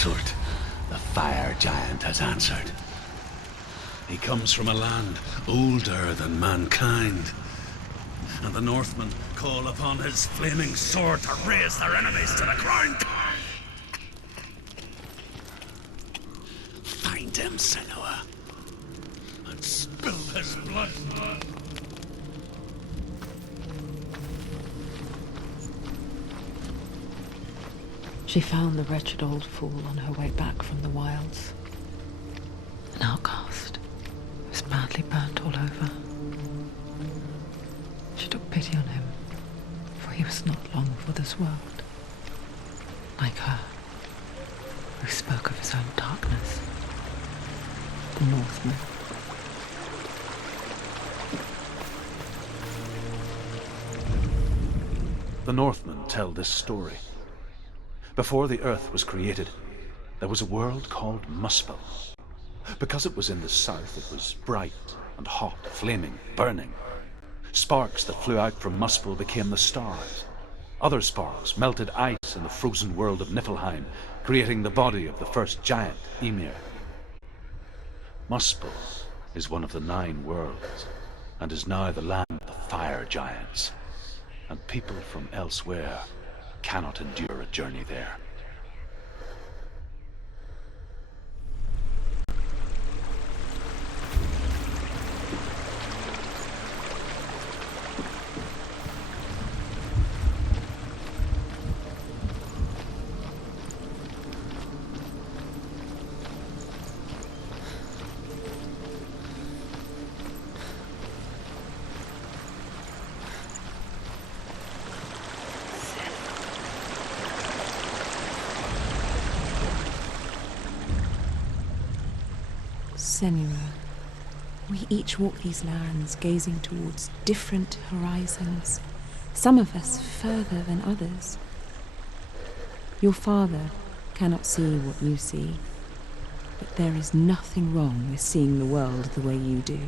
Sutr, the fire giant, has answered. He comes from a land older than mankind, and the Northmen call upon his flaming sword to raze their enemies to the ground. Find him, Senua, and spill his blood. She found the wretched old fool on her way back from the wilds. An outcast who was badly burnt all over. She took pity on him, for he was not long for this world. Like her, who spoke of his own darkness, the Northman. The Northmen tell this story. Before the earth was created, there was a world called Muspel. Because it was in the south, it was bright and hot, flaming, burning. Sparks that flew out from Muspel became the stars. Other sparks melted ice in the frozen world of Niflheim, creating the body of the first giant, Ymir. Muspel is one of the 9 worlds, and is now the land of the fire giants. And people from elsewhere cannot endure a journey there. Senua, we each walk these lands gazing towards different horizons, some of us further than others. Your father cannot see what you see, but there is nothing wrong with seeing the world the way you do.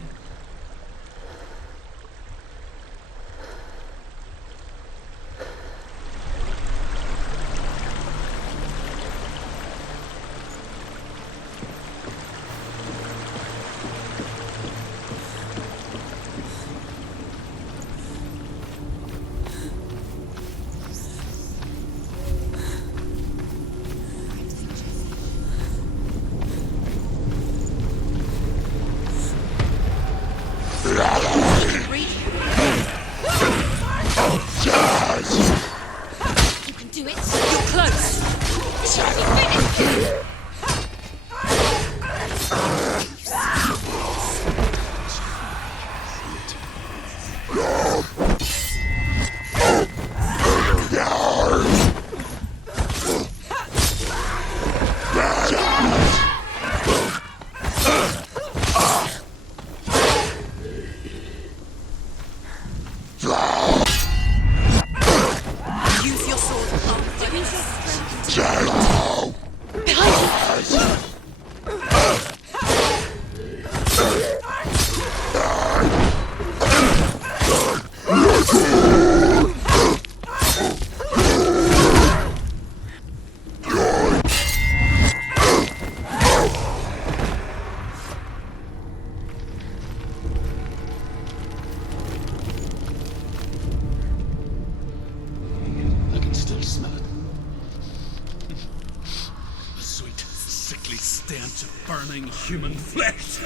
Human flesh.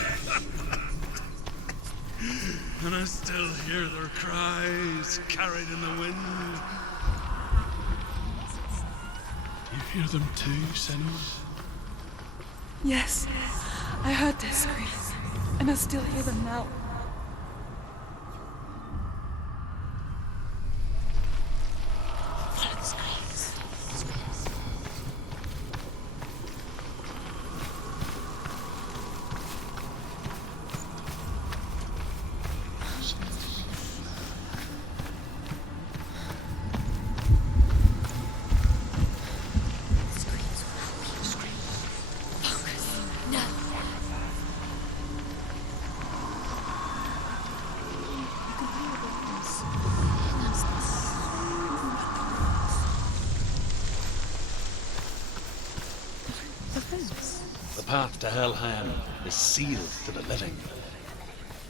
And I still hear their cries carried in the wind. You hear them too, Senua? Yes, I heard their screams, and I still hear them now. Follow the screams. path to Helheim is sealed to the living.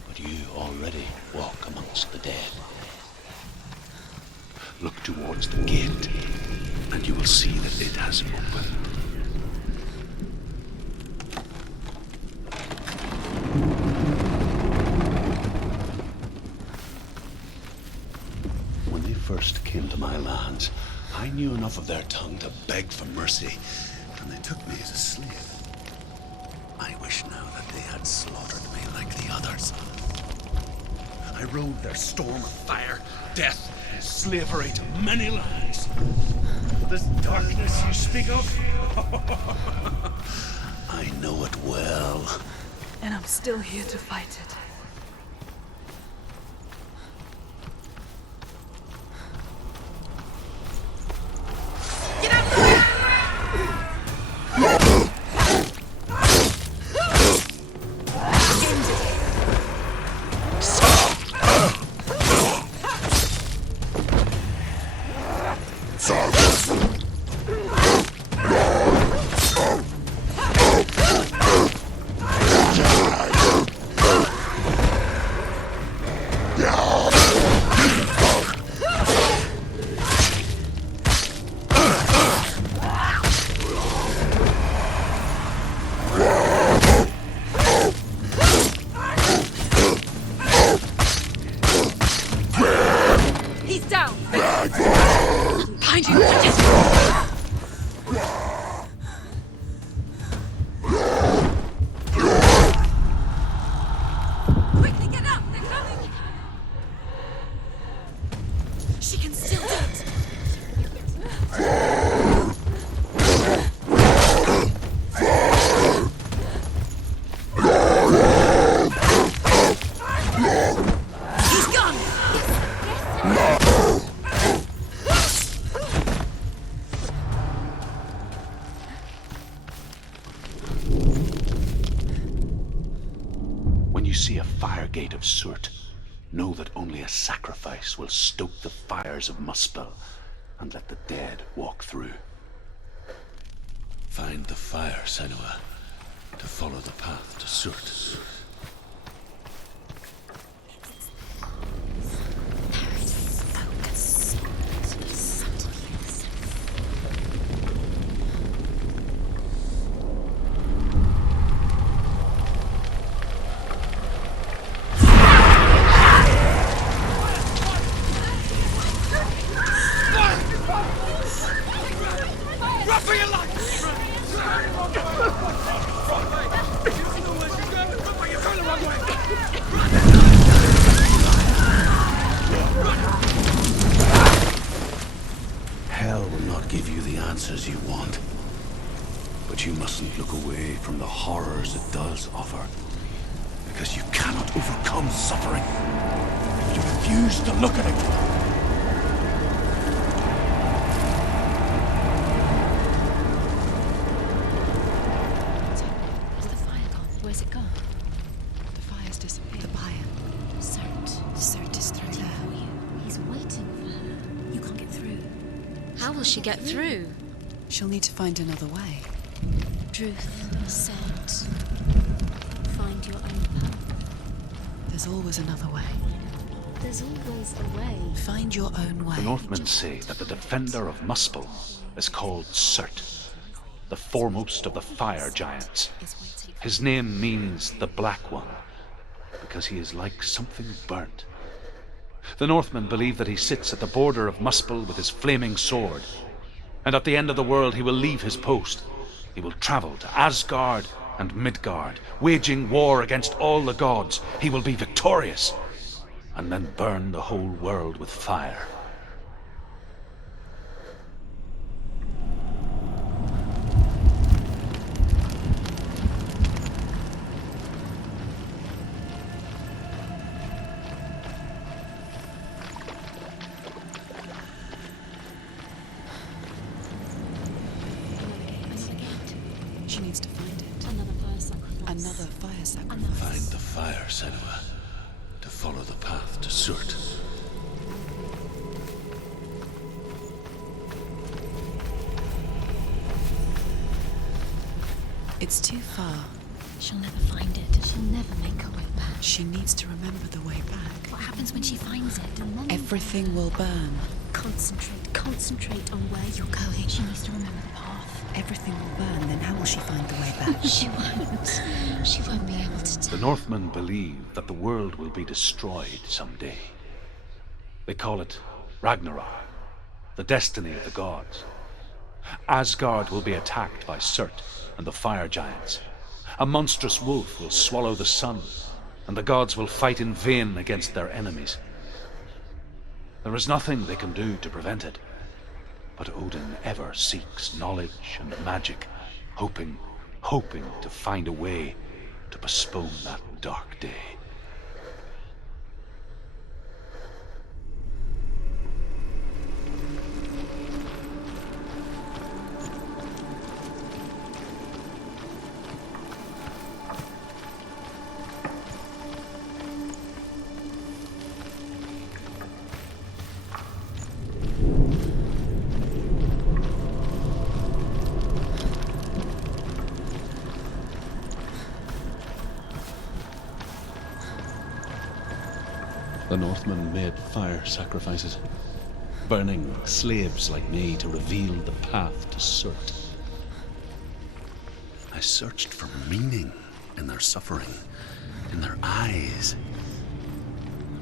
But you already walk amongst the dead. Look towards the gate, and you will see that it has opened. When they first came to my lands, I knew enough of their tongue to beg for mercy, and they took me as a slave. I wish now that they had slaughtered me like the others. I rode their storm of fire, death, and slavery to many lands. This darkness you speak of? I know it well. And I'm still here to fight it. See a fire gate of Sutr, know that only a sacrifice will stoke the fires of Muspel and let the dead walk through. Find the fire, Senua, to follow the path to Sutr. Hell will not give you the answers you want. But you mustn't look away from the horrors it does offer. Because you cannot overcome suffering if you refuse to look at it. Where's it gone? The fire's disappeared. The buyer. Surt is through there. For you. He's waiting for her. You can't get through. How will she get through? She'll need to find another way. Truth said, find your own path. There's always another way. There's always a way. Find your own way. The Northmen say that the defender of Muspel is called Surt, the foremost of the fire giants. His name means the Black One, because he is like something burnt. The Northmen believe that he sits at the border of Muspel with his flaming sword, and at the end of the world he will leave his post. He will travel to Asgard and Midgard, waging war against all the gods. He will be victorious, and then burn the whole world with fire. She needs to find it. Another fire sacrifice. Another fire sacrifice. Find the fire, Senua, to follow the path to Surt. It's too far. She'll never find it. She'll never make her way back. She needs to remember the way back. What happens when she finds it? And then Everything will burn. Concentrate on where you're going. She needs to remember the path. Everything will burn, then how will she find the way back? She won't. She won't be able to tell. The Northmen believe that the world will be destroyed someday. They call it Ragnarok, the destiny of the gods. Asgard will be attacked by Surt and the fire giants. A monstrous wolf will swallow the sun, and the gods will fight in vain against their enemies. There is nothing they can do to prevent it, but Odin ever seeks knowledge and magic, hoping to find a way to postpone that dark day. The Northmen made fire sacrifices, burning slaves like me to reveal the path to Surt. I searched for meaning in their suffering, in their eyes.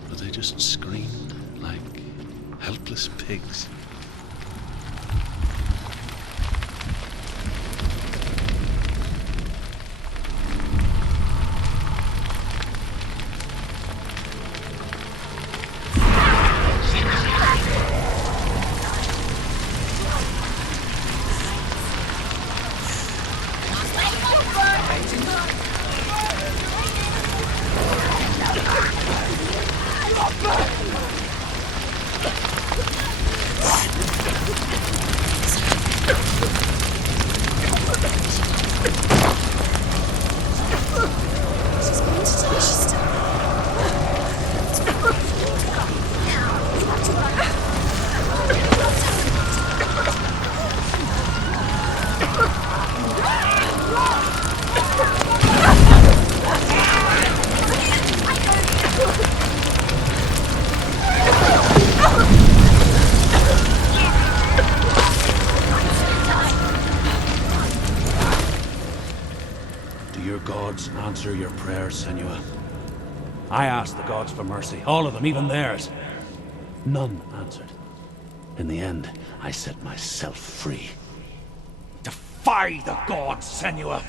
But they just screamed like helpless pigs. Answer your prayers, Senua. I asked the gods for mercy, all of them, even theirs. None answered. In the end, I set myself free. Defy the gods, Senua!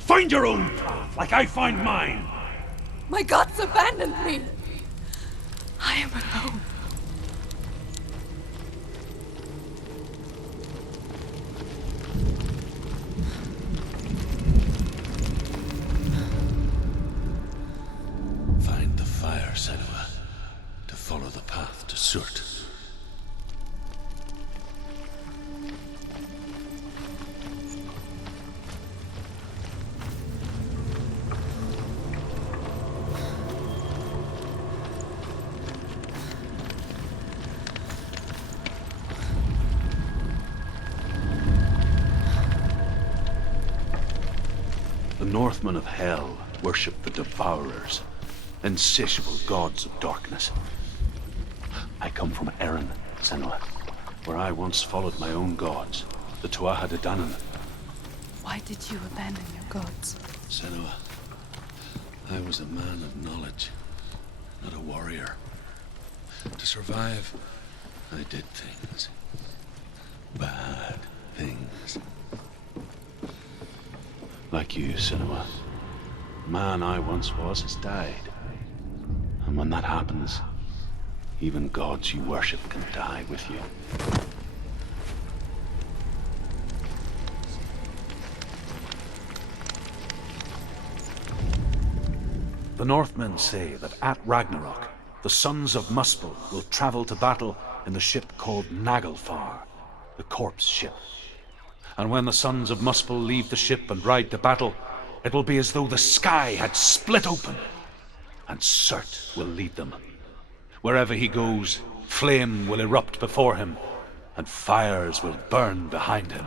Find your own path, like I find mine! My gods abandoned me! I am alone. Senua, to follow the path to Surt. The Northmen of Hell worship the Devourers, insatiable gods of darkness. I come from Erin, Senua, where I once followed my own gods, the Tuatha De Danann. Why did you abandon your gods? Senua, I was a man of knowledge, not a warrior. To survive, I did things. Bad things. Like you, Senua. The man I once was has died. And when that happens, even gods you worship can die with you. The Northmen say that at Ragnarok, the sons of Muspel will travel to battle in the ship called Naglfar, the corpse ship. And when the sons of Muspel leave the ship and ride to battle, it will be as though the sky had split open, and Surt will lead them. Wherever he goes, flame will erupt before him, and fires will burn behind him.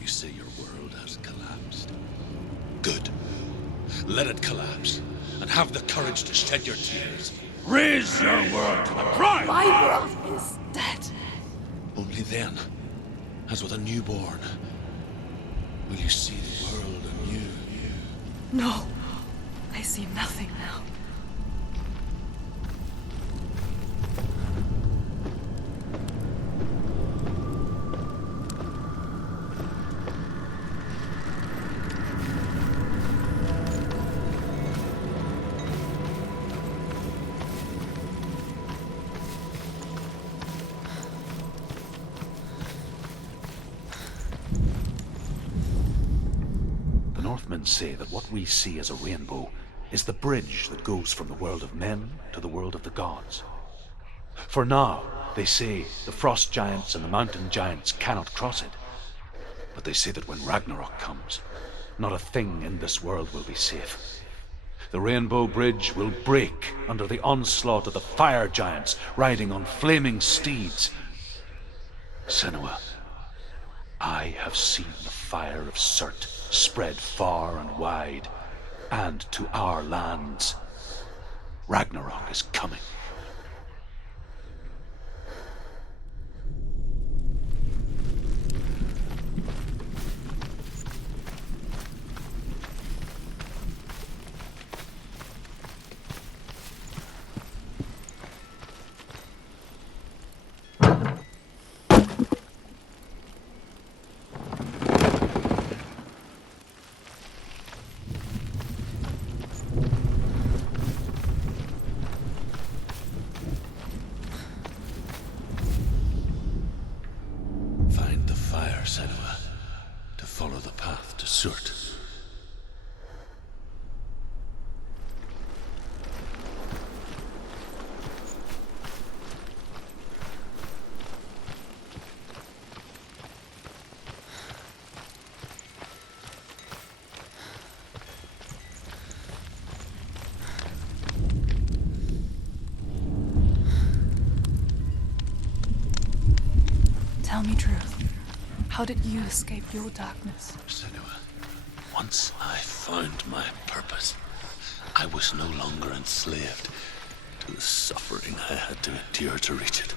You say your world has collapsed. Good. Let it collapse, and have the courage to shed your tears. Raise your world to the prime! My world is dead. Only then, as with a newborn, will you see the world anew. No, I see nothing now. Northmen say that what we see as a rainbow is the bridge that goes from the world of men to the world of the gods. For now, they say, the frost giants and the mountain giants cannot cross it. But they say that when Ragnarok comes, not a thing in this world will be safe. The rainbow bridge will break under the onslaught of the fire giants riding on flaming steeds. Senua, I have seen the fire of Surt spread far and wide, and to our lands. Ragnarok is coming. Find the fire, Senua, to follow the path to Surt. Tell me truth. How did you escape your darkness? Senua, once I found my purpose, I was no longer enslaved to the suffering I had to endure to reach it.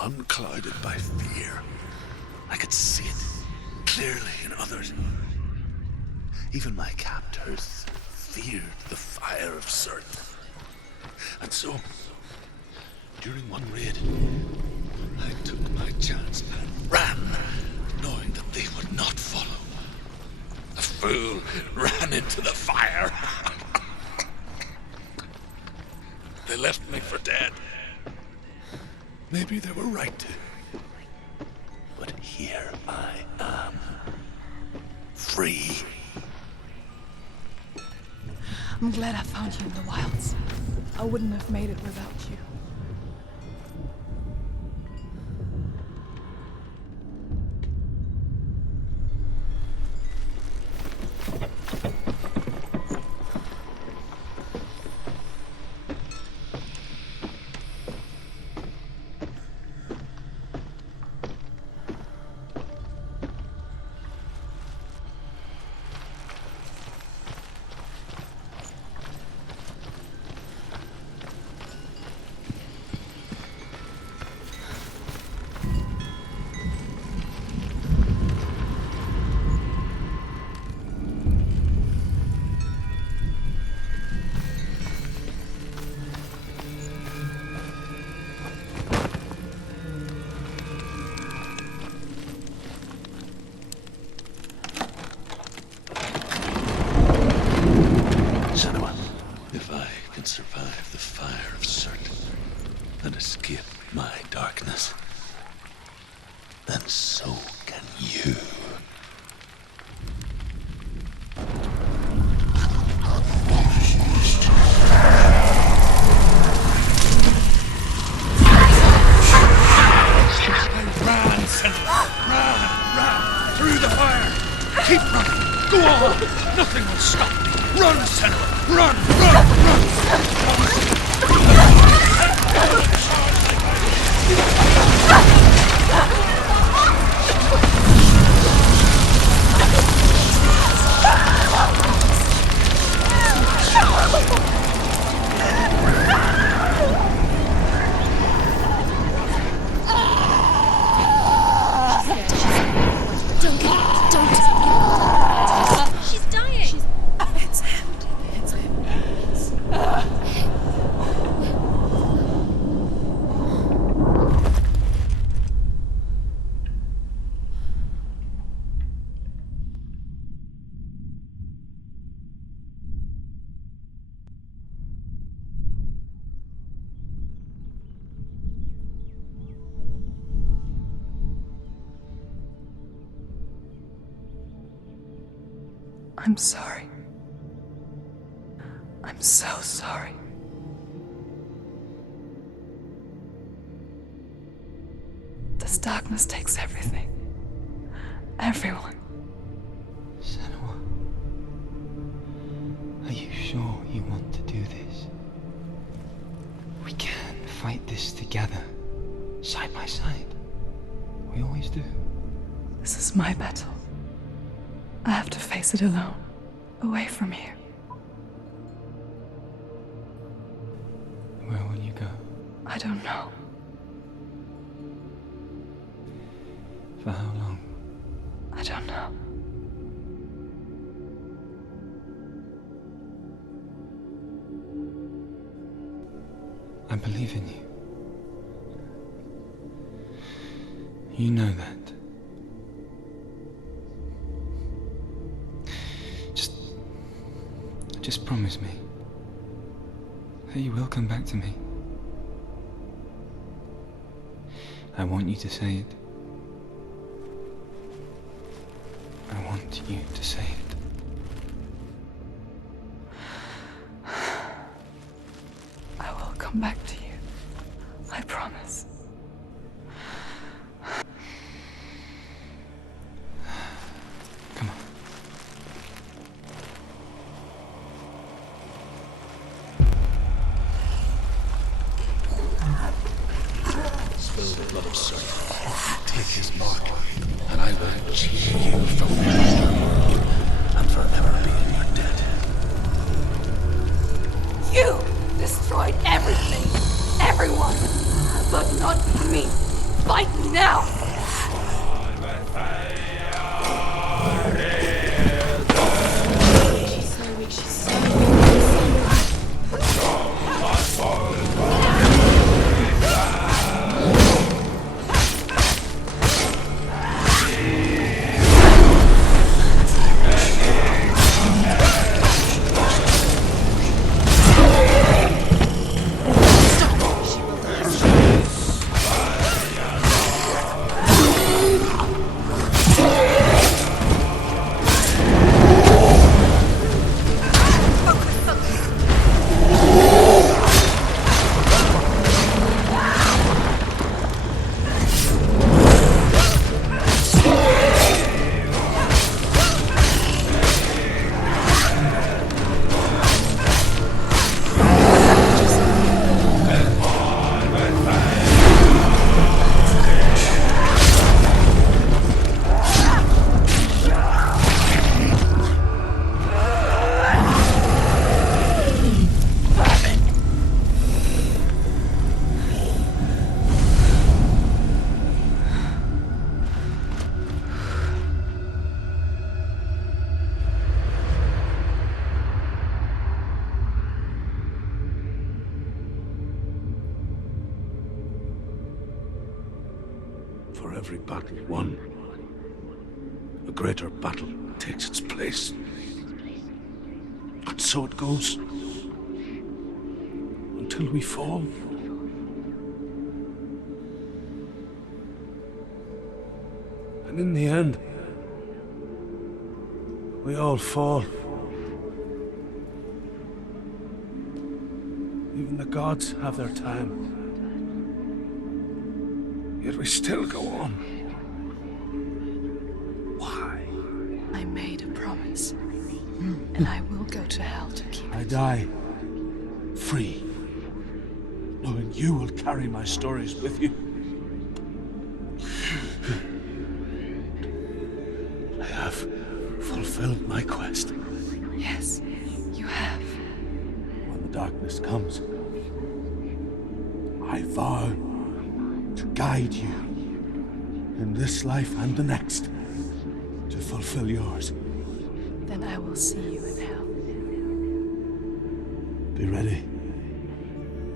Unclouded by fear, I could see it clearly in others. Even my captors feared the fire of Surt. And so, during one raid, I took my chance and ran, knowing that they would not follow. The fool ran into the fire. They left me for dead. Maybe they were right to. But here I am, free. I'm glad I found you in the wilds. I wouldn't have made it without you. I darkness, then so can you. Run, Senua! Run! Through the fire! Keep running! Go on! Nothing will stop me! Run, Senua! Run! She's dying. It's him. It's him. I'm sorry. I'm so sorry. This darkness takes everything. Everyone. Senua, are you sure you want to do this? We can fight this together, side by side. We always do. This is my battle. I have to face it alone, away from here. Where will you go? I don't know. For how long? I don't know. I believe in you. You know that. Just promise me that you will come back to me. I want you to say it. I want you to say it. I will come back to you. I promise. Come on. Spill the blood of Sutr. Take his mark, and I will cheat you from forever, and forever being your dead. You destroyed everything, everyone, but not me. Fight me now! She's so weak, she's so weak. For every battle won, a greater battle takes its place. And so it goes. Until we fall. And in the end, we all fall. Even the gods have their time. Yet we still go on. Why? I made a promise. And I will go to hell to keep I it. die free, knowing you will carry my stories with you. I have fulfilled my quest. Yes, you have. When the darkness comes, I vow to guide you in this life and the next to fulfill yours. Then I will see you in hell. Be ready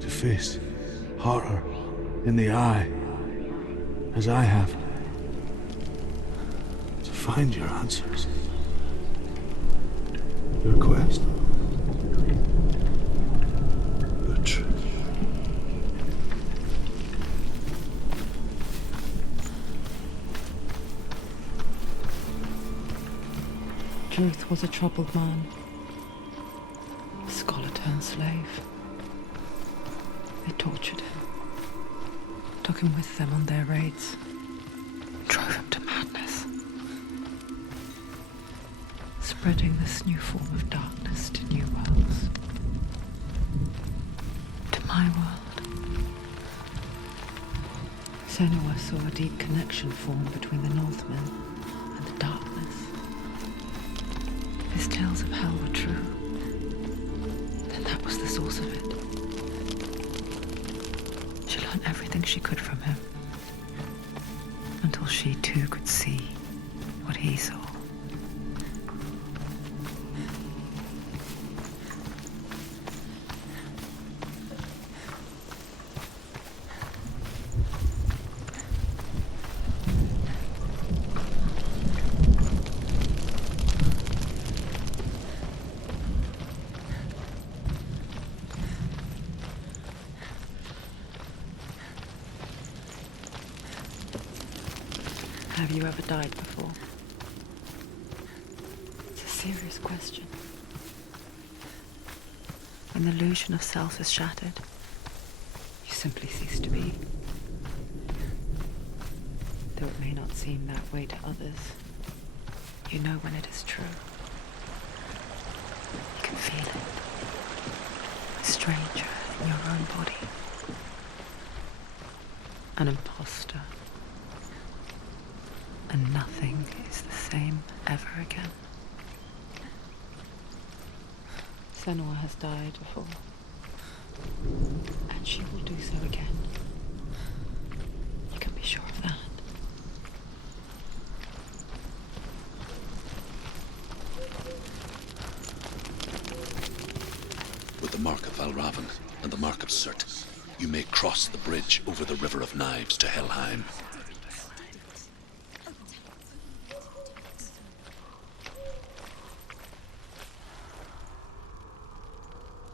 to face horror in the eye, as I have, to find your answers, your quest, your truth. Truth was a troubled man, a scholar turned slave. They tortured him, took him with them on their raids, drove him to madness, spreading this new form of darkness to new worlds, to my world. Senua saw a deep connection form between the Northmen and the darkness. His tales of hell were true. Then that was the source of it. She learned everything she could from him, until she too could see what he saw. Have you ever died before? It's a serious question. When the illusion of self is shattered, you simply cease to be. Though it may not seem that way to others, you know when it is true. You can feel it. A stranger in your own body. An imposter. And nothing is the same ever again. Senua has died before, and she will do so again. You can be sure of that. With the mark of Valravan and the mark of Sutr, you may cross the bridge over the River of Knives to Helheim.